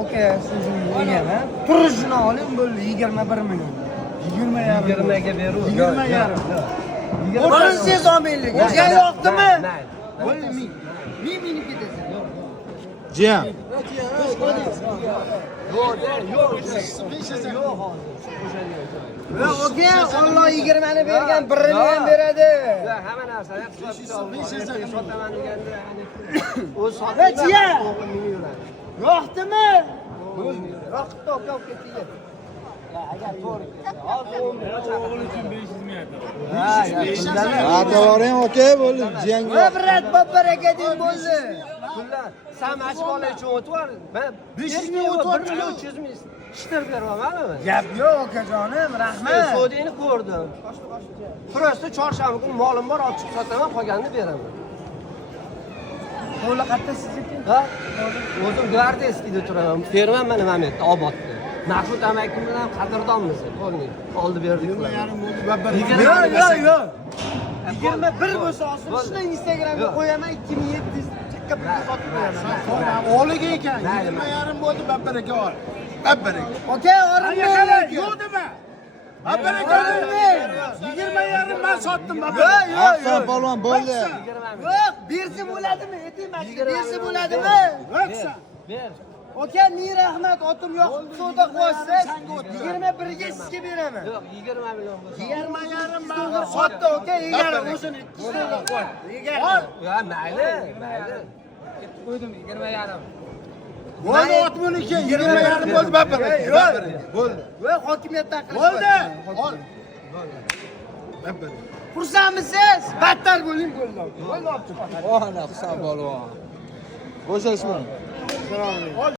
Oke, sizin o'yingga turishini oling bo'ldi 21 million. 20'ga berur. 20,5. O'zingiz olmaylik. Jiyan yoqdimi? Bo'ldi ming ketasan. Jiyan. Va oke, Alloh 20 ni bergan, 1 ni ham beradi. Hamma narsa sotaman deganda o'z Va jiyan. Yoqdimi? Yoqdi, oka olib ketdingiz. Agar to'g'ri o'g'il uchun 500 ming. Atovaring aka bo'ldi. Jiyanga. Va birat baraka deng bo'ldi. Pullar sen mashq bola uchun o'tvar. Men 500 ming o'tvar, 300 ming ishtir bermanmi? Gap yo'q okajonim, rahmat. Sodini ko'rdim. Prosta chorshanba kuni molim bor, olib chiqib sotaman, qolganini beraman. Qo'li qatta sizniki? Ha? O'zim Gvardiyskida turaman. Ferman nima yerda, Obodda. Mahmud amakim bilan qadrdonmiz. Qo'lning oldi berdik. 20,5 yo'q. 21 bo'lsa osilishni Instagramga qo'yaman 2700 chakka pulga sotib qo'yaman. O'g'liga ekan 20,5 bo'ldi, babbaraka ol. Babbaraka. Oka, orinmaylik. Yo'q dema. Babbaraka. 20,5 men sotdim babbaraka. Yo'q. Polvon bo'ldi. Yo'q, bersa bo'ladimi? Ayting, bersa bo'ladimi? Yo'qsa. Ber. Oka, ming rahmat, otim yoqib savdo qilyapsiz. 21 ga sizga beraman. Yo'q, 20 million bo'lsa. 20,5 men sotdi, oka, egar o'zini 2 so'mga qo'y. Egar. Ya mayli. Qo'ydim 20,5. Bo'ldi 62, 20,5 bo'ldi babbaraka. Bo'ldi. Voy, hokimiyatdan qilish. Bo'ldi. Ol. Babbaraka. Xursandmisiz? Battar bo'ling bo'ldi. Bo'ldi, olib chiq. Ana Husan polvon. Bo'shashma.